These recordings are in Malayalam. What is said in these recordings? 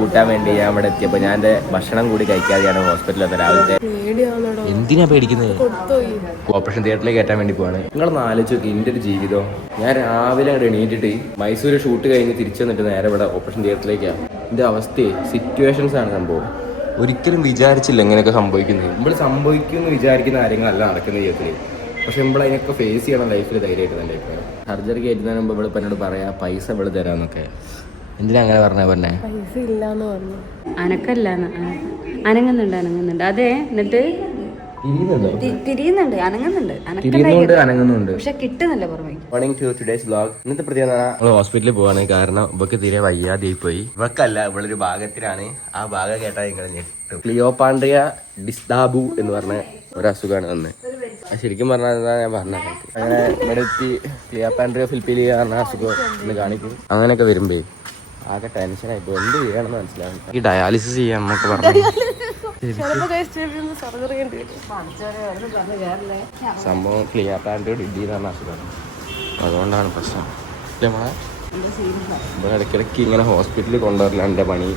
കൂട്ടാൻ വേണ്ടി ഞാൻ ഇവിടെ എത്തിയപ്പോൾ ഞാൻ എൻ്റെ ഭക്ഷണം കൂടി കഴിക്കാതെയാണ് ഹോസ്പിറ്റലിൽ രാവിലത്തെ. എന്തിനാ പേടിക്കുന്നത്? ഓപ്പറേഷൻ തിയേറ്ററിലേക്ക് കയറ്റാൻ വേണ്ടി പോവാണ്. നിങ്ങളൊന്ന് ആലോചിച്ച് നോക്കി എൻ്റെ ഒരു ജീവിതം. ഞാൻ രാവിലെ അങ്ങോട്ട് എണീറ്റിട്ട് മൈസൂർ ഷൂട്ട് കഴിഞ്ഞ് തിരിച്ചു വന്നിട്ട് നേരെ ഇവിടെ ഓപ്പറേഷൻ തിയേറ്ററിലേക്കാണ്. എൻ്റെ അവസ്ഥയെ സിറ്റുവേഷൻസ് ആണ് സംഭവം. ഒരിക്കലും വിചാരിച്ചില്ല ഇങ്ങനെയൊക്കെ സംഭവിക്കുന്നത്. നമ്മൾ സംഭവിക്കുമെന്ന് വിചാരിക്കുന്ന കാര്യങ്ങളല്ല നടക്കുന്ന ജീവിതത്തിൽ. പക്ഷെ നമ്മൾ അതിനൊക്കെ ഫേസ് ചെയ്യണം ലൈഫിൽ ധൈര്യമായിട്ട് തന്നെ. ഇപ്പോൾ സർജറി കയറ്റുന്നതിന് മുമ്പ് ഇവിടെ എന്നോട് പറയാം പൈസ ഇവിടെ തരാമെന്നൊക്കെ. എന്തിനാ അങ്ങനെ പറഞ്ഞേ? പൈസ ഇല്ലാന്ന് പറഞ്ഞു. അനങ്ങുന്നുണ്ട്. അതെ, എന്നിട്ട് തിരിയുന്നുണ്ട്, അനങ്ങുന്നുണ്ട്, പക്ഷെ കിട്ടുന്നില്ല പുറമേ. Morning to today's vlog. ഇന്നത്തെ പ്രത്യേകത നമ്മൾ ഹോസ്പിറ്റലിൽ പോവാണ്. കാരണം ഇവക്ക് തീരെ വയ്യാതെ പോയി. ഇവക്കല്ല, ഇവളൊരു ഭാഗത്തിലാണ്. ആ ഭാഗം കേട്ടാൽ നിങ്ങൾ ഞെട്ടും. ക്ലിയോപാൻഡ്രിയ ഡിസ്ഡാബു എന്ന് പറഞ്ഞ ഒരു അസുഖമാണ് വന്ന്. ശരിക്കും പറഞ്ഞാൽ ഞാൻ പറഞ്ഞത് അങ്ങനെ ഇവിടെ എത്തി ക്ലിയോപാൻഡ്രിയ ഫിലിപ്പിലിയ പറഞ്ഞ അസുഖം ഒന്ന് കാണിക്കും. അങ്ങനെയൊക്കെ വരുമ്പേ ആകെ ടെൻഷനായിപ്പോ എന്ത് ചെയ്യണമെന്ന് മനസ്സിലാവും. ഈ ഡയാലിസിസ് ചെയ്യാൻ എന്നൊക്കെ പറഞ്ഞു. സംഭവം ക്ലിയോപാൻഡ്രിയ ഡിഡി എന്ന് പറഞ്ഞ അസുഖമാണ്. അതുകൊണ്ടാണ് പ്രശ്നം. ഇവിടെ ഇടയ്ക്കിടയ്ക്ക് ഇങ്ങനെ ഹോസ്പിറ്റലിൽ കൊണ്ടുവരില്ല എൻ്റെ പണി.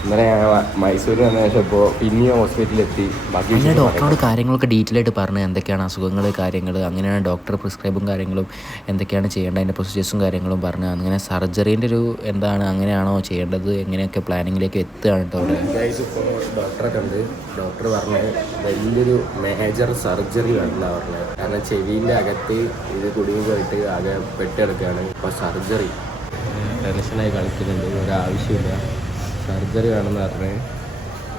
ഇന്നലെ ഞാൻ മൈസൂർ വന്ന ശേഷം ഇപ്പോൾ പിന്നെയും ഹോസ്പിറ്റലിലെത്തി. ബാക്കി ഡോക്ടറോട് കാര്യങ്ങളൊക്കെ ഡീറ്റെയിൽ ആയിട്ട് പറഞ്ഞു എന്തൊക്കെയാണ് അസുഖങ്ങൾ കാര്യങ്ങൾ, അങ്ങനെയാണ് ഡോക്ടർ പ്രിസ്ക്രൈബും കാര്യങ്ങളും എന്തൊക്കെയാണ് ചെയ്യേണ്ടത് അതിൻ്റെ പ്രൊസീജിയേഴ്സും കാര്യങ്ങളും പറഞ്ഞു. അങ്ങനെ സർജറീൻ്റെ ഒരു എന്താണ് അങ്ങനെയാണോ ചെയ്യേണ്ടത് എങ്ങനെയൊക്കെ പ്ലാനിങ്ങിലേക്ക് എത്തുകയാണ് കേട്ടോ. അവിടെ ഇപ്പോൾ ഡോക്ടറെ കണ്ട് ഡോക്ടർ പറഞ്ഞത് വലിയൊരു മേജർ സർജറി വേണ്ട പറഞ്ഞത്. കാരണം ചെവിൻ്റെ അകത്ത് ഇത് കുടുങ്ങി പോയിട്ട് ആകെ പെട്ടെടുക്കുകയാണ്. ഇപ്പോൾ സർജറി ടെൻഷനായി കളിക്കുന്നുണ്ട്. ഒരാവശ്യമില്ല, സർജറി വേണമെന്ന് പറഞ്ഞേ.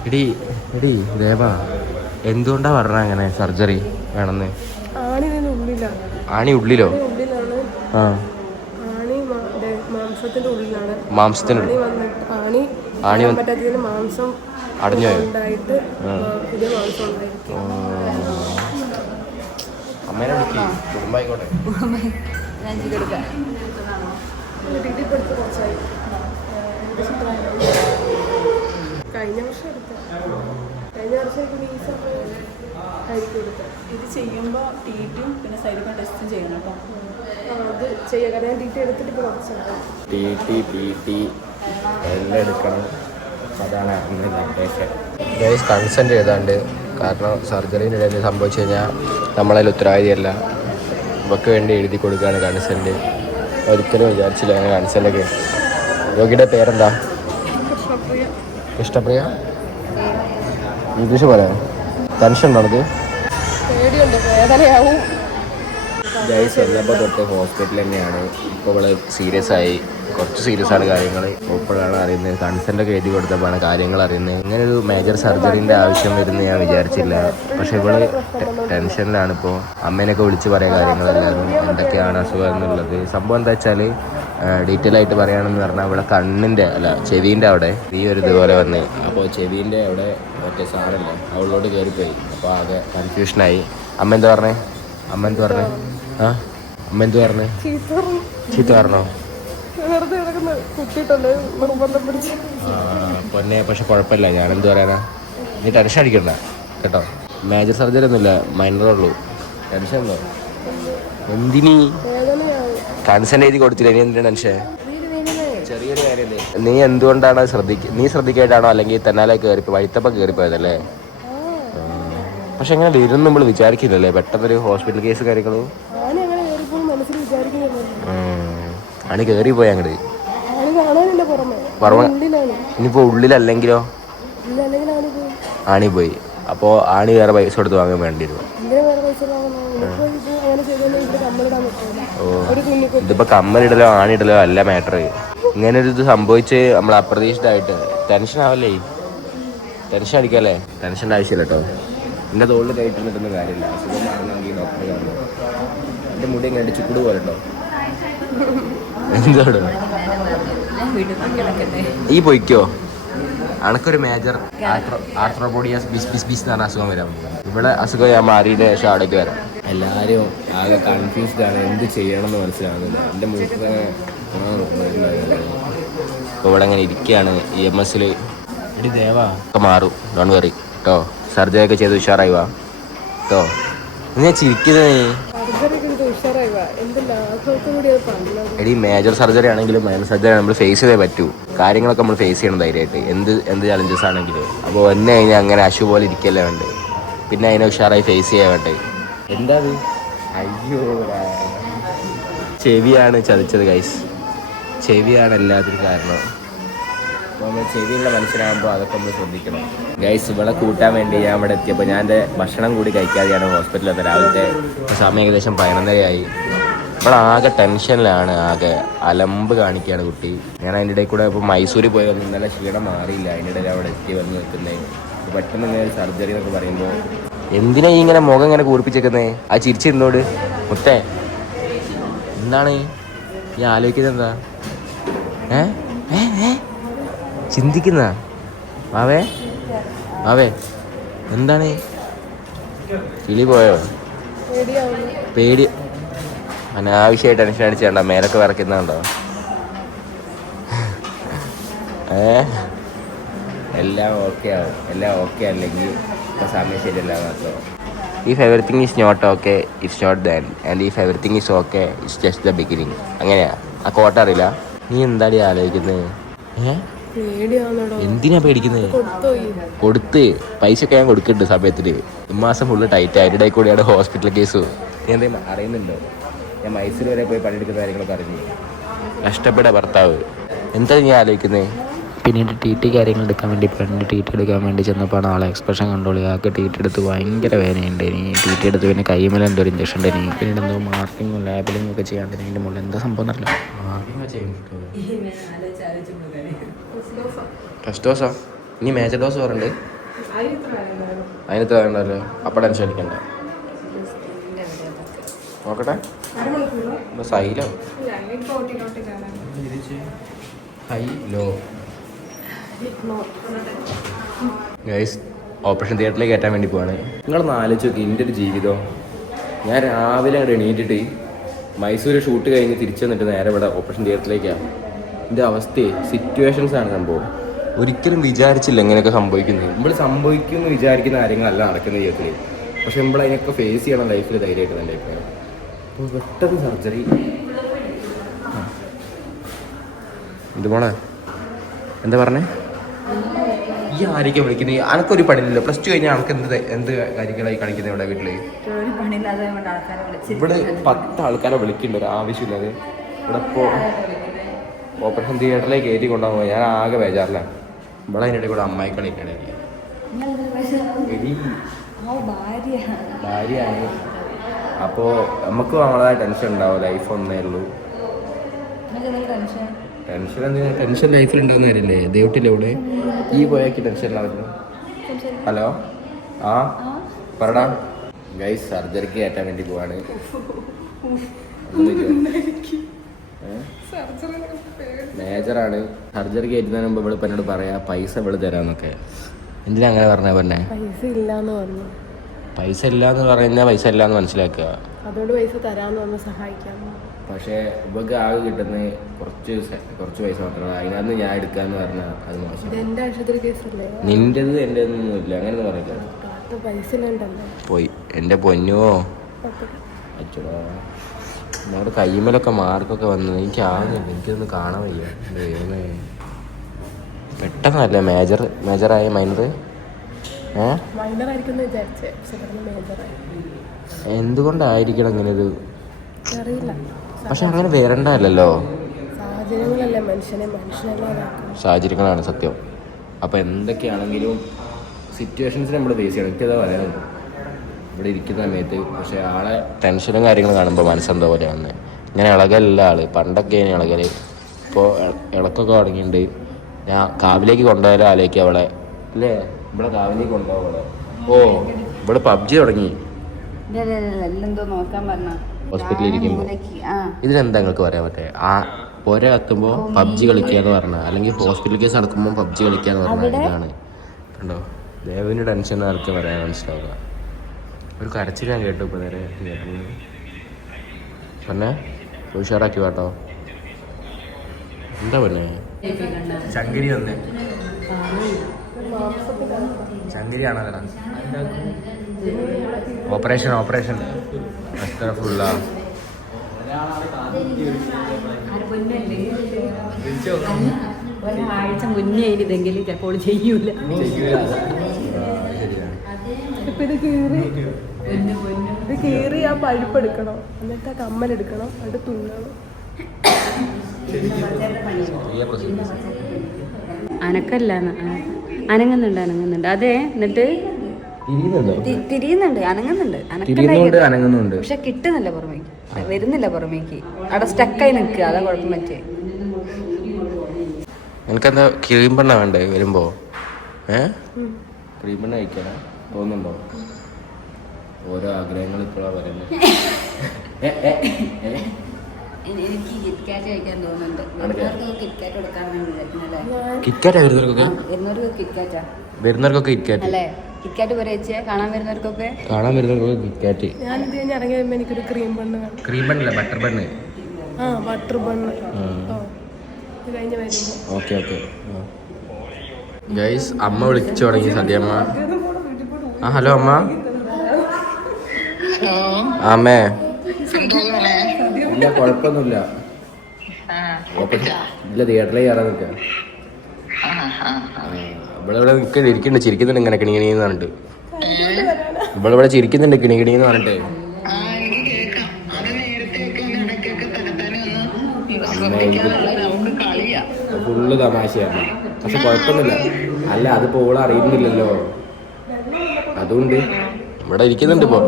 എടി ദേവാ, എന്തുകൊണ്ടാ പറഞ്ഞ അങ്ങനെ സർജറി വേണമെന്ന്? ആണി ഉള്ളിലോ? ആ, മാംസത്തിന് ആണി അടഞ്ഞോ? അമ്മേനെ വിളിക്ക്, കുടുംബായിക്കോട്ടെ. കഴിഞ്ഞ വർഷം ഇത് ചെയ്യുമ്പോൾ ടിടിയും പിന്നെ സൈഡിൽ ടെസ്റ്റും ചെയ്യണം കേട്ടോ. അത് ചെയ്യാം. കാരണം ഞാൻ ടി എടുത്തിട്ട് ഇപ്പോൾ ടി എല്ലാം എടുക്കണം. അതാണ് കൺസെൻറ്റ് ചെയ്താണ്ട്. കാരണം സർജറിൻ്റെ ഇടയിൽ സംഭവിച്ചു കഴിഞ്ഞാൽ നമ്മളതിൽ ഉത്തരവാദിയല്ല. ഇവർക്ക് വേണ്ടി എഴുതി കൊടുക്കുകയാണ് കൺസെൻറ്റ്. ഒരിക്കലും വിചാരിച്ചില്ല അങ്ങനെ കൺസെൻറ്റൊക്കെ. രോഗിയുടെ പേരെന്താ? കൃഷ്ണപ്രിയ. ഇംഗ്ലീഷ് പറയാം. ടെൻഷൻ ഉണ്ടോ അത്? ഗൈസ് വന്നപ്പോൾ തൊട്ട് ഹോസ്പിറ്റൽ തന്നെയാണ്. ഇപ്പോൾ ഇവിടെ സീരിയസ് ആയി, കുറച്ച് സീരിയസ് ആണ് കാര്യങ്ങൾ. ഇപ്പോഴാണ് അറിയുന്നത്, കൺസെൻ്റൊക്കെ എഴുതി കൊടുത്തപ്പോഴാണ് കാര്യങ്ങൾ അറിയുന്നത്. ഇങ്ങനെ ഒരു മേജർ സർജറിൻ്റെ ആവശ്യം വരുമെന്ന് ഞാൻ വിചാരിച്ചില്ല. പക്ഷേ ഇവള് ടെൻഷനിലാണ്. ഇപ്പോൾ അമ്മേനൊക്കെ വിളിച്ച് പറയാൻ കാര്യങ്ങളെല്ലാവരും എന്തൊക്കെയാണ് അസുഖം എന്നുള്ളത്. സംഭവം എന്താ വെച്ചാൽ ഡീറ്റെയിൽ ആയിട്ട് പറയുകയാണെന്ന് പറഞ്ഞാൽ ഇവിടെ കണ്ണിൻ്റെ ചെവീൻ്റെ അവിടെ ഈ ഒരു ഇതുപോലെ വന്ന്. അപ്പോൾ ചെവീൻ്റെ അവിടെ മറ്റേ സാധനമില്ല, അവളോട് കയറിപ്പോയി. അപ്പോൾ ആകെ കൺഫ്യൂഷനായി. അമ്മ എന്താ പറഞ്ഞേ? അമ്മ എന്ത് പറഞ്ഞേ? ചീത്ത പറഞ്ഞോ? പൊന്നെ, പക്ഷെ കുഴപ്പമില്ല. ഞാനെന്ത് പറയാനാ, നീ ടെൻഷൻ അടിക്കണ്ട കേട്ടോ. മേജർ സർജറി ഒന്നുമില്ല, മൈനറേ ഉള്ളൂ. ടെൻഷൻ ഉണ്ടോ? എന്തിനീ കൺസെന്റ് എഴുതി കൊടുത്തില്ല, ഇനി എന്തിനാ ടെൻഷൻ? ചെറിയൊരു കാര്യമല്ലേ. നീ എന്തുകൊണ്ടാണ് നീ ശ്രദ്ധിക്കായിട്ടാണോ അല്ലെങ്കിൽ തന്നാലെ കയറിപ്പോ വൈത്തപ്പം കയറിപ്പോയതല്ലേ? പക്ഷെ എങ്ങനെ വരുന്നു നമ്മൾ വിചാരിക്കില്ലല്ലേ പെട്ടെന്നൊരു ഹോസ്പിറ്റൽ കേസ് കാര്യങ്ങളും. ആണ് കയറിപ്പോയി അങ്ങോട്ട്. ഇനിയിപ്പോ ഉള്ളിലല്ലെങ്കിലോ? ആണി പോയി. അപ്പോൾ ആണി വേറെ പൈസ കൊടുത്ത് വാങ്ങാൻ വേണ്ടി വരും. ഇതിപ്പോ കമ്മലിടലോ ആണിടലോ അല്ല മാറ്റർ. ഇങ്ങനെ ഒരു ഇത് സംഭവിച്ച് നമ്മൾ അപ്രതീക്ഷിതമായിട്ട് ടെൻഷൻ ആവല്ലേ. ടെൻഷൻ അടിക്കല്ലേ? ടെൻഷൻ്റെ ആവശ്യമില്ല കേട്ടോ. എൻ്റെ തോളിൽ കയറ്റിരുന്നിട്ടൊന്നും കാര്യമില്ല. അസുഖം മാറണമെങ്കിൽ ഡോക്ടറെ കാണും. എൻ്റെ മുടി ഇങ്ങനെ ചുക്കുട് പോലെ കേട്ടോ. എന്തോട് ഈ പൊയ്ക്കോ. അണക്കൊരു മേജർ ആർത്രോപോഡിയാസ് ബിസ് എന്ന് പറഞ്ഞ അസുഖം വരാം. ഇവിടെ അസുഖം ഞാൻ മാറിയതിന് ശേഷം അവിടേക്ക് വരാം. എല്ലാവരും ആകെ കൺഫ്യൂസ്ഡ് ആണ്, എന്ത് ചെയ്യണമെന്ന് മനസ്സിലാകുന്നില്ല. എൻ്റെ മൂക്ക് ഇപ്പോൾ ഇവിടെ അങ്ങനെ ഇരിക്കുകയാണ്. EMS ഇടി ദേവാ ഒക്കെ മാറും, ഡോണ്ട് വെറി കേട്ടോ. സർജറി ഒക്കെ ചെയ്ത് ഉഷാറായി വാ കേട്ടോ. നീ ചിരിക്കുന്നത്. എടി മേജർ സർജറി ആണെങ്കിലും മൈനർ സർജറി നമ്മൾ ഫേസ് ചെയ്തേ പറ്റൂ. കാര്യങ്ങളൊക്കെ നമ്മൾ ഫേസ് ചെയ്യണം ധൈര്യമായിട്ട്, എന്ത് ചലഞ്ചസ് ആണെങ്കിലും. അപ്പോൾ വന്നു കഴിഞ്ഞാൽ അങ്ങനെ അശു പോലെ ഇരിക്കല്ലേ വേണ്ടത്, പിന്നെ അതിനെ ഉഷാറായി ഫേസ് ചെയ്യാൻ വേണ്ടത്. എന്താ അത്? അയ്യോ, ചെവിയാണ് ചതിച്ചത് ഗൈസ്. ചെവിയാണ് എല്ലാത്തിനും കാരണം. അപ്പോൾ നമ്മൾ ചെവിയുള്ള മനുഷ്യനാകുമ്പോൾ അതൊക്കെ നമ്മൾ ശ്രദ്ധിക്കണം ഗൈസ്. ഇവിടെ കൂട്ടാൻ വേണ്ടി ഞാൻ ഇവിടെ എത്തിയപ്പോൾ ഞാൻ എൻ്റെ ഭക്ഷണം കൂടി കഴിക്കാതെയാണ് ഹോസ്പിറ്റലിൽ വന്നത്. രാവിലത്തെ സമയം ഏകദേശം 11:30 ഇവിടെ ആകെ ടെൻഷനിലാണ്, ആകെ അലമ്പ് കാണിക്കുകയാണ് കുട്ടി. ഞാൻ അതിൻ്റെ ഇടയിൽ കൂടെ ഇപ്പോൾ മൈസൂരിൽ പോയി വന്ന് ഇന്നലെ ക്ഷീണം മാറിയില്ല. അതിൻ്റെ ഇടയിൽ അവിടെ എത്തി വന്ന് നിൽക്കുന്നത്. പെട്ടെന്ന് ഇങ്ങനെ സർജറി എന്നൊക്കെ പറയുമ്പോൾ എന്തിനാ ഈ ഇങ്ങനെ മുഖം ഇങ്ങനെ കൂർപ്പിച്ചേക്കുന്നത്? ആ ചിരിച്ചിരുന്നോട് മുത്തേ, എന്താണ് ഈ ആലോചിക്കുന്നത്? എന്താ ചിന്തിക്കുന്ന ആവേ എന്താണ്? കിളി പോയോ? പേടി അനാവശ്യമായിട്ട് ടെൻഷൻ അടിച്ചേണ്ട, മേലൊക്കെ വിറയ്ക്കുന്നുണ്ടോ? എല്ലാം ഓക്കെ ആവും. എല്ലാം ഓക്കെ അല്ലെങ്കിൽ ഇപ്പോൾ സമയം ശരിയല്ല മാത്രം. If everything is not okay it's not then, and if everything is okay it's just the beginning. അങ്ങനെയാ ആ കോട്ട അറിയില്ല. നീ എന്താടി ആലോചിക്കുന്നത്? എന്തിനാ പേടിക്കുന്നത്? കൊടുത്ത് പൈസ ഒക്കെ ഞാൻ കൊടുക്കുന്നുണ്ട് സമയത്തിന്. മാസം ഫുള്ള് ടൈറ്റ്. അതിൻ്റെ ഇടയിൽ കൂടിയാണ് ഹോസ്പിറ്റൽ കേസ്. നീ എന്തെങ്കിലും അറിയുന്നുണ്ടോ? ഞാൻ മൈസൂർ വരെ പോയി പണിയെടുക്കുന്ന കാര്യങ്ങളൊക്കെ അറിഞ്ഞു. കഷ്ടപ്പെട്ട ഭർത്താവ്. എന്താ നീ ആലോചിക്കുന്നത്? പിന്നീട് TT കാര്യങ്ങൾ എടുക്കാൻ വേണ്ടി പെണ്ണ് TT എടുക്കാൻ വേണ്ടി ചെന്നപ്പോൾ ആളെ എക്സ്പ്രഷൻ കണ്ടോളി. ആൾക്ക് TT എടുത്ത് ഭയങ്കര വേദനയുണ്ട്. ഇനി TT എടുത്ത് പിന്നെ കൈമേൽ എന്തോ ഒരു ഇഞ്ചക്ഷൻ ഉണ്ട്. ഇനി പിന്നീട് എന്തോ മാർക്കിങ്ങും ലാബിലിങ്ങും ഒക്കെ ചെയ്യാണ്ട് അതിൻ്റെ മുകളിൽ എന്താ സംഭവം എന്നറിയില്ല. ടെസ്റ്റ് ഡോസാ? ഇനി മേജർ ഡോസ് പറഞ്ഞിട്ട് അതിനകത്ത് വേണ്ടല്ലോ. അപ്പം ടെൻഷൻ അടിക്കണ്ട. നോക്കട്ടെ സൈലോ ഹൈ ലോ. ഗൈസ്, ഓപ്പറേഷൻ തിയേറ്ററിലേക്ക് കയറ്റാൻ വേണ്ടി പോവാണ്. നിങ്ങളൊന്ന് ആലോചിച്ച് നോക്കി എൻ്റെ ഒരു ജീവിതം. ഞാൻ രാവിലെ അങ്ങോട്ട് എണീറ്റിട്ട് മൈസൂർ ഷൂട്ട് കഴിഞ്ഞ് തിരിച്ചു വന്നിട്ട് നേരെ ഇവിടെ ഓപ്പറേഷൻ തിയേറ്ററിലേക്കാണ്. എൻ്റെ അവസ്ഥയെ സിറ്റുവേഷൻസാണ് സംഭവം. ഒരിക്കലും വിചാരിച്ചില്ല ഇങ്ങനെയൊക്കെ സംഭവിക്കുന്നത്. നമ്മൾ സംഭവിക്കുമെന്ന് വിചാരിക്കുന്ന കാര്യങ്ങളല്ല നടക്കുന്ന ജീവിതത്തിൽ. പക്ഷെ നമ്മൾ അതിനൊക്കെ ഫേസ് ചെയ്യണം ലൈഫിൽ ധൈര്യമായിട്ട് തന്നെ. അപ്പോൾ പെട്ടെന്ന് സർജറി. എന്ത് പോണേ? എന്താ പറഞ്ഞേ? ഈ ആരൊക്കെ വിളിക്കുന്നത്? അനക്കൊരു പണിയില്ലല്ലോ. +2 കഴിഞ്ഞാൽ അനക്ക് എന്ത് കാര്യങ്ങളായി കാണിക്കുന്നത് ഇവിടെ വീട്ടിൽ? ഇവിടെ 10 ആൾക്കാരെ വിളിക്കുന്നുണ്ട് ഒരു ആവശ്യമില്ലാതെ. ഇവിടെ ഇപ്പോൾ ഓപ്പറേഷൻ തിയേറ്ററിലേക്ക് കയറ്റി കൊണ്ടുപോകുമ്പോൾ ഞാൻ ആകെ ബേജാറിലാണ്. ഇവിടെ അതിൻ്റെ കൂടെ അമ്മായി കളിക്കണേ. ഭാര്യയാണ്. അപ്പോൾ നമുക്ക് നമ്മളതായ ടെൻഷൻ ഉണ്ടാവും. ലൈഫ് ഒന്നേ ഉള്ളൂ. ടെൻഷൻ ലൈഫിൽ ഉണ്ടാകുന്ന കാര്യമല്ലേ? ദൈവത്തില്ലേ ഇവിടെ ഈ പോയാക്കി ടെൻഷൻ ഉണ്ടാവുന്നു. ഹലോ, ആ പറടാ. ഗൈസ്, സർജറിക്ക് കയറ്റാൻ വേണ്ടി പോവാണ്. മേജറാണ്. സർജറി കയറ്റുന്നതിന് മുമ്പ് ഇവിടെ എന്നോട് പറയാ പൈസ ഇവിടെ തരാന്നൊക്കെ. എന്തിനാ അങ്ങനെ പറഞ്ഞ? പൈസ ഇല്ലാന്ന് പറഞ്ഞു. പൈസ ഇല്ലാന്ന് പറഞ്ഞാൽ പൈസ ഇല്ലാന്ന് മനസ്സിലാക്കുക. അതുകൊണ്ട് പൈസ തരാന്ന് പറഞ്ഞ് സഹായിക്കാം. പക്ഷേ ഇവർക്ക് ആകെ കിട്ടുന്ന കുറച്ച് പൈസ മാത്രമാണ്. അതിനകത്ത് ഞാൻ എടുക്കാന്ന് പറഞ്ഞാൽ അത് മോശം. നിന്റേത് എൻ്റെ ഒന്നുമില്ല, അങ്ങനെയൊന്നും പറയില്ല. പോയി എൻ്റെ പൊന്നുവോ. അച്ഛടാ, നമ്മുടെ കൈമേലൊക്കെ മാർക്കൊക്കെ വന്നത് എനിക്കാവുന്നില്ല. എനിക്കൊന്ന് കാണാൻ വയ്യ. പെട്ടെന്നല്ലേ മേജറായ മൈനർ? എന്തുകൊണ്ടായിരിക്കണം ഇങ്ങനെ ഒരു? പക്ഷെ അങ്ങനെ വരണ്ടല്ലോ. സാഹചര്യങ്ങളാണ് സത്യം. അപ്പോൾ എന്തൊക്കെയാണെങ്കിലും സിറ്റുവേഷൻസ് നമ്മൾ ഫേസ് ചെയ്യണം. എനിക്കതാ പറയാനുണ്ട് ഇവിടെ ഇരിക്കുന്ന സമയത്ത്. പക്ഷേ ആളെ ടെൻഷനും കാര്യങ്ങളും കാണുമ്പോൾ മനസ്സെന്തോ പോലെ വന്ന്. ഇങ്ങനെ ഇളകല്ല ആള്. പണ്ടൊക്കെ ഇളകൽ. ഇപ്പോൾ ഇളക്കൊക്കെ തുടങ്ങിയിട്ടുണ്ട്. ഞാൻ കാവിലേക്ക് കൊണ്ടുപോയാലോ ആലോചിക്കുക അവളെ. അല്ലേ, ഇവിടെ കാവിലേക്ക് കൊണ്ടുപോകാം. ഓ, ഇവിടെ PUBG തുടങ്ങി ഹോസ്പിറ്റലിൽ ഇരിക്കുമ്പോൾ. ഇതിനെന്താ നിങ്ങൾക്ക് പറയാൻ പറ്റേ? ആ പുര കത്തുമ്പോൾ PUBG കളിക്കാന്ന് പറഞ്ഞാൽ, അല്ലെങ്കിൽ ഹോസ്പിറ്റൽ കേസ് നടക്കുമ്പോൾ PUBG കളിക്കാന്ന് പറഞ്ഞാൽ ഇതാണ്. കണ്ടോ, ദേവിന് ടെൻഷൻ ആൾക്ക് പറയാൻ മനസ്സിലാവുക. ഒരു കരച്ചിൽ ഞാൻ കേട്ടു ഇപ്പോൾ നേരെ പിന്നെ ഉഷാറാക്കി കേട്ടോ. എന്താ പിന്നെ ചങ്കിരി വന്നേ? ചങ്കിരിയാണോ? ഓപ്പറേഷൻ ഫുള്ള ഒരാഴ്ച മുന്നേ ഇതെങ്കിൽ ചിലപ്പോൾ ചെയ്യൂല. ഇപ്പൊ ഇത് കീറി ആ പഴുപ്പ് എടുക്കണം, എന്നിട്ട് ആ കമ്മലെടുക്കണം, എന്നിട്ട് തുന്നണം. അനക്കല്ല, അനങ്ങുന്നുണ്ട്. അതെ, എന്നിട്ട് തിരിയുന്നുണ്ട്, അനങ്ങുന്നുണ്ട്. പക്ഷെ കിട്ടുന്നില്ല പുറമേക്ക്, വരുന്നില്ല പുറമേക്ക്. അവിടെ സ്റ്റക്കായി നിൽക്കുക, അതാ കുഴപ്പം പറ്റേ. എനിക്കെന്താ ക്രീംപെണ്ണ വേണ്ടേ വരുമ്പോ? ക്രീംപെണ്ണ കഴിക്കാനാ തോന്നുന്നുണ്ടോ? ഓരോ ആഗ്രഹങ്ങൾ ഇപ്പോഴാ പറയുന്നത്. എനിക്ക് കിറ്റ്കാറ്റ് കഴിക്കാൻ തോന്നുന്നുണ്ട്. കിറ്റ്കാറ്റ് കൊടുക്കാമെന്ന് വിചാരിക്കുന്നല്ലേ? കിറ്റ്കാറ്റാ വരുന്നവർക്കൊക്കെ അല്ലേ? കിറ്റ്കാറ്റ് പറയിച്ചേ കാണാൻ വരുന്നവർക്കൊക്കെ കിറ്റ്കാറ്റ്. ഞാനിത് കഴിഞ്ഞ് ഇറങ്ങി വരുമ്പോ എനിക്കൊരു ക്രീം ബണ്ണ് വേണം. ക്രീം ബണ്ണല്ല, ബട്ടർ ബണ്ണ്. Butter bun. ഇത് കഴിഞ്ഞ് വരുമ്പോ ഓക്കെ ഗൈസ്, അമ്മ വിളിച്ചു തുടങ്ങി. സദ്യമ്മ. ഹലോ അമ്മ. അമ്മേ, ഇല്ല കുഴപ്പമൊന്നുമില്ല. ഇല്ല, തിയേറ്ററിൽ കയറാൻ നിൽക്കാം. ഇവിടെ ഇരിക്കുന്നുണ്ട്, ചിരിക്കുന്നുണ്ട് ഇങ്ങനെ കിണികിണിന്ന് പറഞ്ഞിട്ട്. ഇവിടെ ചിരിക്കുന്നുണ്ട് കിണികിണിന്ന് പറഞ്ഞിട്ടേ. ഫുള്ള് തമാശയാണ്, പക്ഷെ കുഴപ്പമൊന്നുമില്ല. അല്ല, അതിപ്പോ ഓള് അറിയുന്നില്ലല്ലോ, അതുകൊണ്ട് ഇവിടെ ഇരിക്കുന്നുണ്ട് ഇപ്പൊ.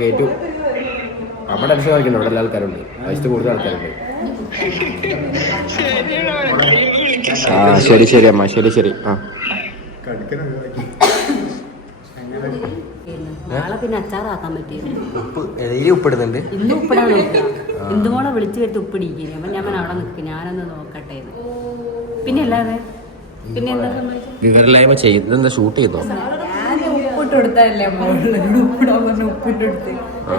കേട്ടു. നമ്മുടെ ടെൻഷൻ കളിക്കുന്നുണ്ട്, അവിടെ എല്ലാ ആൾക്കാരുണ്ട്, വയസ്സ് കൂടുതൽ ആൾക്കാരുണ്ട്. ശരി അമ്മ, ശരി. നാളെ പിന്നെ അച്ചാറാക്കാൻ പറ്റിയത്. ഉപ്പിടുന്നുണ്ട്. ഇന്ന് ഉപ്പിടാൻ നോക്കുക. ഇന്ദുമോളെ വിളിച്ചു വരുത്തി ഉപ്പിടിക്കുക. അപ്പം ഞാൻ അവിടെ നിൽക്കും, ഞാനൊന്ന് നോക്കട്ടെ. പിന്നെ അല്ലാതെ പിന്നെ എന്താ സംഭവിച്ചത്? വിവരമില്ലായ്മ ചെയ്തെന്താ ഷൂട്ട് ചെയ്തോ? ഞാൻ ഉപ്പിട്ട് കൊടുത്തതല്ലേ ഉപ്പിടാൻ പറഞ്ഞ ഉപ്പിട്ട് കൊടുത്ത്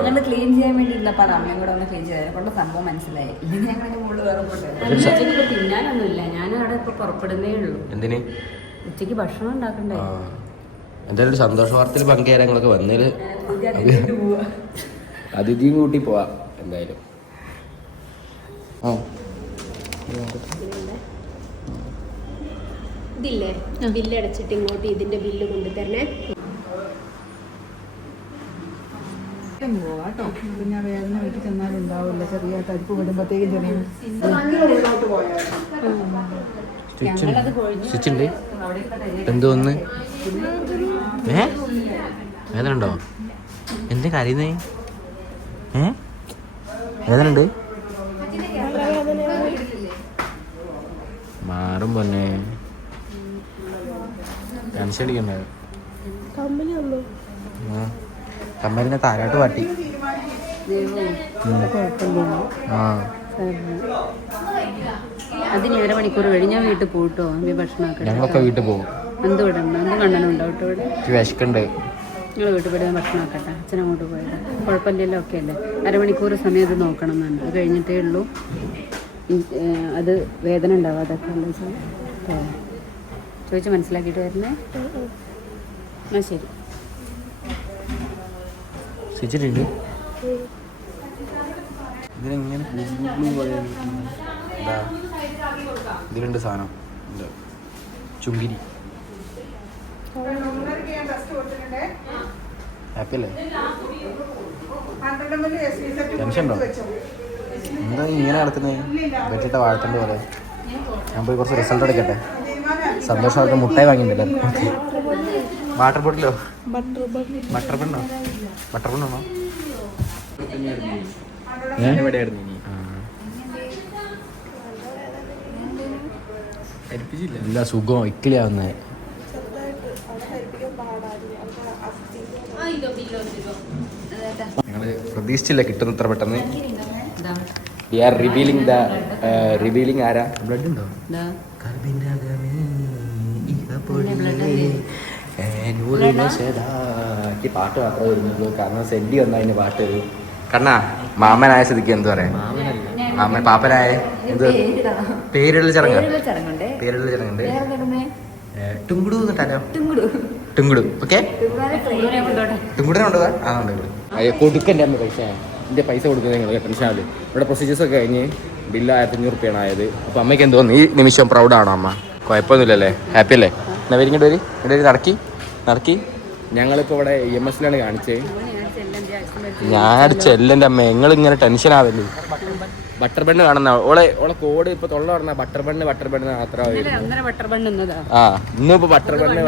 ഞങ്ങൾ ക്ലീൻ ചെയ്യാൻ വേണ്ടിയില്ല. പറ അമ്മയും കൂടെ ഒന്ന് ക്ലീൻ ചെയ്തത് കൊണ്ട് സംഭവം മനസ്സിലായി. ഇല്ലെങ്കിൽ ഞങ്ങൾ മുകളിൽ വേറെ ഉപ്പിട്ട് തിന്നാനൊന്നുമില്ല. ഞാൻ അവിടെ ഇപ്പൊ പുറപ്പെടുന്നേ ഉള്ളൂ. എന്തിന്? ഉച്ചക്ക് ഭക്ഷണം ഉണ്ടാക്കണ്ടേ? എന്തായാലും ഒരു സന്തോഷ വാർത്തയിൽ പങ്കുചേരാൻ ഞങ്ങളൊക്കെ വന്നതിൽ അതിഥിയും കൂട്ടി പോവാ എന്തായാലും. ഇതില്ലേ, ബില്ല് അടച്ചിട്ട് ഇങ്ങോട്ട് ഇതിന്റെ ബില്ല് കൊണ്ടുതരണേ. ഞാൻ വേദന വീട്ടിൽ ചെന്നാലും ഉണ്ടാവില്ല. ചെറിയ തരിപ്പ് വിടുമ്പോഴത്തേക്കും ചെറിയ സ്റ്റിച്ച് ഉണ്ട്. എന്തോന്ന് വേദന ഉണ്ടോ? എന്താ കരയുന്നേ? വേദന ഉണ്ട്? മാറും പൊന്നെ, ടെൻഷൻ അടിക്കണ്ടേ? കമ്മലിനെ താരാട്ട് പാട്ടി. അതിന് 1.5 മണിക്കൂർ കഴിഞ്ഞാൽ വീട്ടിൽ പോയിട്ടോ. ഭക്ഷണമൊക്കെ ഞങ്ങളൊക്കെ വീട്ടിൽ പോകും. എന്ത് വിടണ്ട, എന്ത് കണ്ണനുണ്ടാവട്ടോ ഇവിടെ. വിശക്കുണ്ട്. നിങ്ങൾ വീട്ടിൽ പോയി ഭക്ഷണം ആക്കട്ടെ. അച്ഛനങ്ങോട്ട് പോയത് കുഴപ്പമില്ലല്ലോ, ഒക്കെ അല്ലേ. 1/2 മണിക്കൂർ സമയം അത് നോക്കണം എന്നുണ്ട്. അത് കഴിഞ്ഞിട്ടേ ഉള്ളൂ അത് വേദന ഉണ്ടാവും. അതൊക്കെ ചോദിച്ച് മനസ്സിലാക്കിയിട്ട് വരുന്നേ. എന്നാൽ ശരി. സ്റ്റിച്ചിട്ടുണ്ട്. ഇതിനെങ്ങനെ ഇതിലുണ്ട് സാധനം, ചുങ്കിരി. ഹാപ്പി അല്ലേ? ടെൻഷൻ ഉണ്ടോ? എന്താ ഇങ്ങനെ നടക്കുന്നത്? വെച്ചിട്ട് വാഴത്തണ്ട് പോലെ. ഞാൻ പോയി കുറച്ച് റിസൾട്ട് എടുക്കട്ടെ. സന്തോഷം അവർക്ക് മുട്ടായി വാങ്ങിയിട്ടുണ്ടല്ലോ. വാട്ടർ ബോട്ടിലോ? ബട്ടർ പെണ്ണോ? ഇല്ല, സുഖം ഇക്കിളിയാവുന്നേ. ഞങ്ങള് പ്രതീക്ഷിച്ചില്ല കിട്ടുന്നത്ര പെട്ടെന്ന്. വി ആർ റിവീലിംഗ് ആരാ? ബ്ലഡ് ഉണ്ടോ? പാട്ട് മാത്രമേ വരുന്നുള്ളൂ, കാരണം സെഡി വന്നതിന് പാട്ട് വരും. കണ്ണാ, മാമനായ സ്ഥിതിക്ക് എന്ത് പറയാ? മാമൻ പാപ്പനായ എന്ത് പേരിടൽ ചടങ്ങുണ്ട്. ടുങ്കുടു എന്നിട്ടാലോ? ടുങ്കുടു. ഓക്കെ, ടുങ്കുടിനെ കൊണ്ടുപോകാൻ. കൊടുക്കൻ്റെ അമ്മ പൈസ എൻ്റെ പൈസ കൊടുക്കുന്നത് നിങ്ങൾ ടെൻഷൻ ആവില്ല. ഇവിടെ പ്രൊസീജിയേഴ്സൊക്കെ കഴിഞ്ഞ് ബില്ല് 1500 ആയത്. അപ്പോൾ അമ്മയ്ക്ക് എന്ത് തോന്നുന്നു? ഈ നിമിഷം പ്രൗഡാണോ അമ്മ? കുഴപ്പമൊന്നുമില്ലല്ലേ? ഹാപ്പി അല്ലേ? എന്നാ വരി ഇങ്ങോട്ട് വരി നടക്കി. ഞങ്ങളിപ്പോൾ ഇവിടെ EMS കാണിച്ചത്. ഞാൻ അടിച്ച എല്ലാം അമ്മ നിങ്ങളിങ്ങനെ ടെൻഷൻ ആവല്ലേ. ബട്ടർ ബണ്ണ് കാണുന്ന ഓളെ കോഡ് ഇപ്പോൾ തൊള്ള പറഞ്ഞ ബട്ടർ ബണ്ണ് അത്ര ആ ഇന്നിപ്പോ ബട്ടർ ബണ്ണ്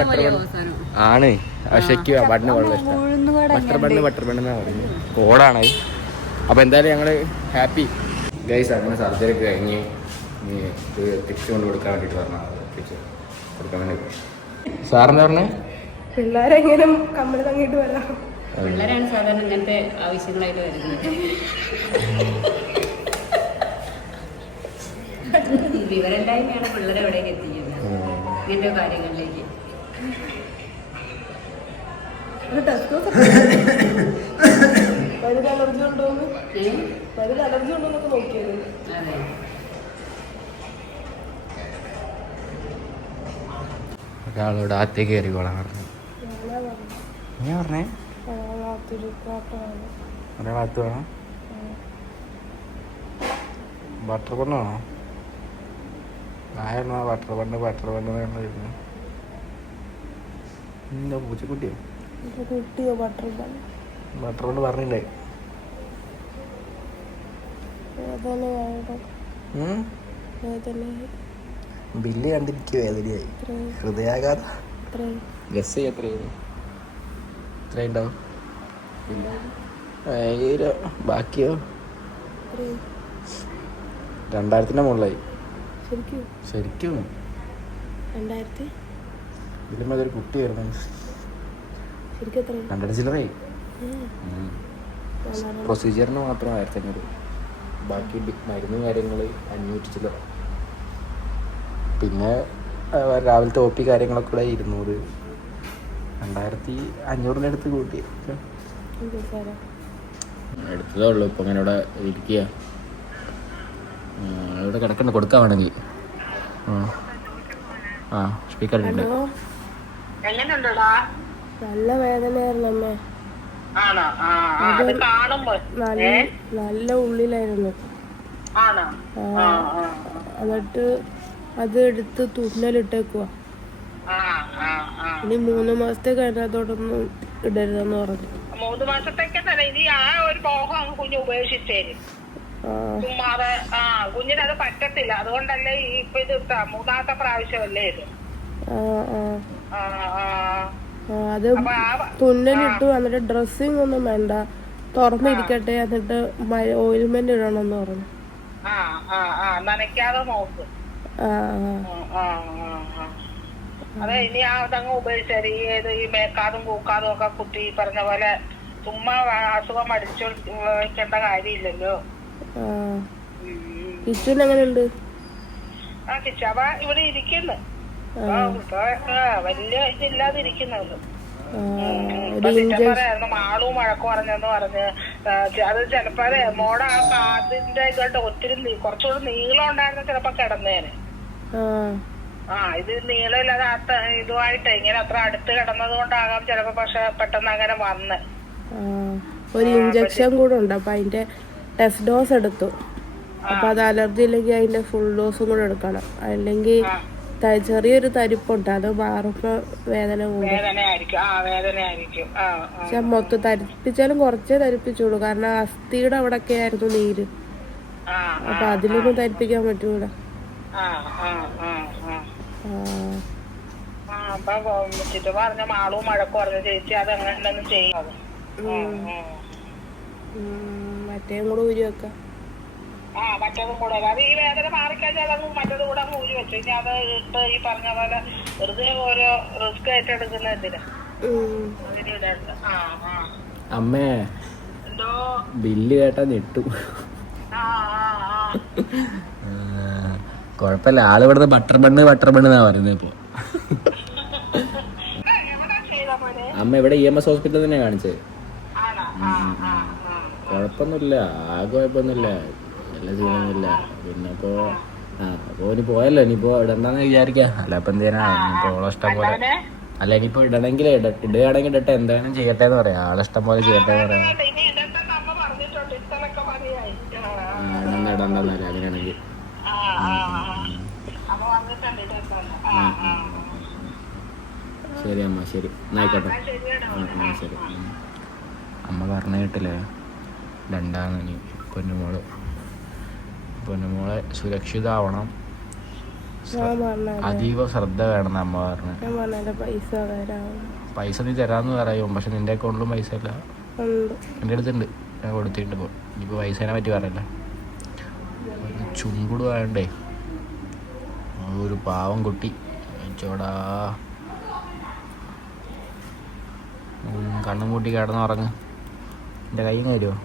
ആണ്. പക്ഷേക്ക് ബണ്ണ് വളരെ ഇഷ്ടം. ബട്ടർ ബണ്ണ് എന്നാ പറയുന്നത്. കോഡാണ്. അപ്പോൾ എന്തായാലും ഞങ്ങൾ ഹാപ്പി ഗൈസ്. അങ്ങനെ സർജറി ഒക്കെ കഴിഞ്ഞ് തിരിച്ചു കൊണ്ട് കൊടുക്കാൻ വേണ്ടിയിട്ട് പറഞ്ഞാൽ കൊടുക്കാൻ വേണ്ടി സാറെന്താ പറഞ്ഞേ? പിള്ളേരെങ്ങനെ കമ്മൽ തങ്ങിയിട്ട് വരാം. പിള്ളേരാണ് സാധാരണ ഇങ്ങനത്തെ ആവശ്യങ്ങളായിട്ട് വരുന്നത്. വിവരമില്ലായ്മയാണ് പിള്ളേരെ എവിടേക്ക് എത്തിക്കുന്നത് ഇങ്ങനത്തെ കാര്യങ്ങളിലേക്ക്. അലർജി ഉണ്ടോന്നൊക്കെ നോക്കിയത്. അതെ. ഒരാളോട് ആത്തേക്ക് കയറിക്കോളാൻ പറഞ്ഞു. ഞാൻ പറഞ്ഞേ ഒരാളത്ത് വേണം. ബട്ടർ ബണ്ണാണോ? ആയിരുന്നു ബട്ടർ ബണ്ണ് വരുന്നു. എന്താ പൂച്ചക്കുട്ടിയോ? കുട്ടിയോ ബട്ടർ ബണ്ണ് പറഞ്ഞില്ലേ? ബില്ല് കണ്ടിരിക്കുക വേദനയായി. ഹൃദയാഘാതം. ഗസ് ചെയ്യ എത്രയുണ്ടാവും? 1000. ബാക്കിയോ 2000 മുകളിലായി. ശരിക്കും 2000 ഇതിലും അതൊരു കുട്ടി വരുന്നു. 200 ചില്ലറായി. പ്രൊസീജിയറിന് മാത്രം 1500. ബാക്കി മരുന്ന് കാര്യങ്ങൾ 500 ചില്ലറ. പിന്നെ രാവിലത്തെ OP കാര്യങ്ങളൊക്കെ കൂടെ 200. 2500 അടുത്ത് കൂട്ടി എടുത്തതേ ഉള്ളൂ. ഇപ്പം അങ്ങനെ ഇവിടെ ഇരിക്കുക. ഇവിടെ കിടക്കണ്ട കൊടുക്കാൻ വേണമെങ്കിൽ. സ്പീക്കറിലുണ്ട്. നല്ല വേദനയായിരുന്നു അമ്മേ. നല്ല ഉള്ളിലായിരുന്നു. എന്നിട്ട് അത് എടുത്ത് തുന്നലിട്ടേക്കുവാ. ഇനി 3 മാസത്തെ കഴിഞ്ഞതോടൊന്നും ഇടരുതെന്ന് പറഞ്ഞു. 3 മാസത്തേക്കല്ല ഇനി ആ ഒരു മോഹം കുഞ്ഞ് ഉപേക്ഷിച്ചേരും. കുഞ്ഞിനത് പറ്റത്തില്ല. അതുകൊണ്ടല്ലേ ഇപ്പൊ ഇത് 3ാമത്തെ പ്രാവശ്യമല്ലേ ഇത്. അത് തുന്നലിട്ടു. എന്നിട്ട് ഡ്രസ്സിങ് ഒന്നും വേണ്ട, തുറന്നിരിക്കട്ടെ, എന്നിട്ട് ഓയിൽമെന്റ് ഇടണമെന്ന് പറഞ്ഞു. നനയ്ക്കാതെ നോക്ക്. അതെ ഇനി അതങ്ങ് ഉപയോഗിച്ചാൽ ഈ മേക്കാതും കൂക്കാതും ഒക്കെ കുട്ടി പറഞ്ഞ പോലെ ചുമ്മാ അസുഖം അടിച്ചു വയ്ക്കേണ്ട കാര്യമില്ലല്ലോ. കിച്ചൻ എങ്ങനെയുണ്ട്? കിച്ചവ ഇവിടെ ഇരിക്കുന്നു. വലിയ ഇതില്ലാതിരിക്കുന്നത്. പറയായിരുന്നു മാളും വഴക്ക് പറഞ്ഞെന്ന് പറഞ്ഞ്. അത് ചിലപ്പോ അതെ മോടെ അതിന്റെ ഇതുകൊണ്ട് ഒത്തിരി കുറച്ചുകൂടി നീളം ഉണ്ടായിരുന്ന ചിലപ്പോ കിടന്നേനെ. ഇത് നീളമില്ലാതെ ഇതുമായിട്ട് ഇങ്ങനെ അത്ര അടുത്ത് കിടന്നത് കൊണ്ടാകാം ചിലപ്പോ. പക്ഷെ പെട്ടെന്ന് അങ്ങനെ വന്ന് ഒരു ഇഞ്ചക്ഷൻ കൂടെ ഉണ്ട്. അപ്പൊ അതിന്റെ ടെസ്റ്റ് ഡോസ് എടുത്തു. അപ്പൊ അത് അലർജി ഇല്ലെങ്കിൽ അതിന്റെ ഫുൾ ഡോസും കൂടെ എടുക്കണം. അല്ലെങ്കിൽ ചെറിയൊരു തരിപ്പുണ്ട്, അത് മാറുമ്പോ വേദന കൂടും. പക്ഷെ മൊത്തം തരിപ്പിച്ചാലും കുറച്ചേ തരിപ്പിച്ചുള്ളൂ. കാരണം അസ്ഥിയുടെ അവിടൊക്കെ ആയിരുന്നു നീര്. അപ്പൊ അതിലൊന്നും തരിപ്പിക്കാൻ പറ്റൂല. പറഞ്ഞ മാളും മഴക്ക് പറഞ്ഞു ചേച്ചി അതെങ്ങനെ ചെയ്യുന്നത്. മറ്റേ കൂടെ ഊരി വെക്കാം. മറ്റേതും കൂടെ അത് ഈ വേദന മാറിക്കഴിഞ്ഞാൽ അത് മറ്റേത് കൂടെ അങ്ങ് ഊരി വെച്ചു. ഇനി അത് ഇട്ട് ഈ പറഞ്ഞ പോലെ വെറുതെ ഓരോ റിസ്ക് ഏറ്റെടുക്കുന്ന എന്തിനാ. അമ്മേ ബില്ല് കേട്ടാ ഞെട്ടു. കൊഴപ്പല്ല, ആളിവിടുന്ന് ബട്ടർ ബണ്ണ് എന്നാ പറയുന്നത് ഇപ്പൊ. അമ്മ ഇവിടെ EMS ഹോസ്പിറ്റലിൽ തന്നെ കാണിച്ചത്. കുഴപ്പമൊന്നുമില്ല, ആകെ കുഴപ്പമൊന്നുമില്ല, എല്ലാ സീനൊന്നുമില്ല. പിന്നെ അപ്പൊ ഇനി പോയല്ലോ, ഇനിയിപ്പോ ഇടണ്ടെന്ന് വിചാരിക്കാം. അല്ല ഇപ്പൊ എന്തിനാ ഇനിയിപ്പോ ഓളെ ഇഷ്ടം പോലെ. അല്ല ഇനിയിപ്പോ ഇടുകയാണെങ്കിൽ ഇടട്ടെ, എന്തായാലും ചെയ്യട്ടെ എന്ന് പറയാം. ആളെ ഇഷ്ടം പോലെ ചെയ്യട്ടെ എന്ന് പറയാം. ശരി അമ്മ, ശരി, എന്നായിക്കോട്ടെ. ശരി. അമ്മ പറഞ്ഞ കേട്ടില്ലേ, രണ്ടാണ് ഇനി പൊന്നുമോളെ സുരക്ഷിതാവണം, അതീവ ശ്രദ്ധ വേണം അമ്മ പറഞ്ഞു. പൈസ നീ തരാമെന്ന് പറയും, പക്ഷെ നിന്റെ അക്കൗണ്ടിലും പൈസ ഇല്ല. എൻ്റെ അടുത്തുണ്ട്, ഞാൻ കൊടുത്തിട്ടുണ്ട്. ഇപ്പോൾ ഇനിയിപ്പോൾ പൈസേനെ പറ്റി പറയല്ല, ചുങ്കുട് വേണ്ടേ. ഒരു പാവം കുട്ടി ചോടാ, കണ്ണും കൂട്ടി കിടന്നുറങ്ങ്. എൻ്റെ കൈയും കയറുമോ?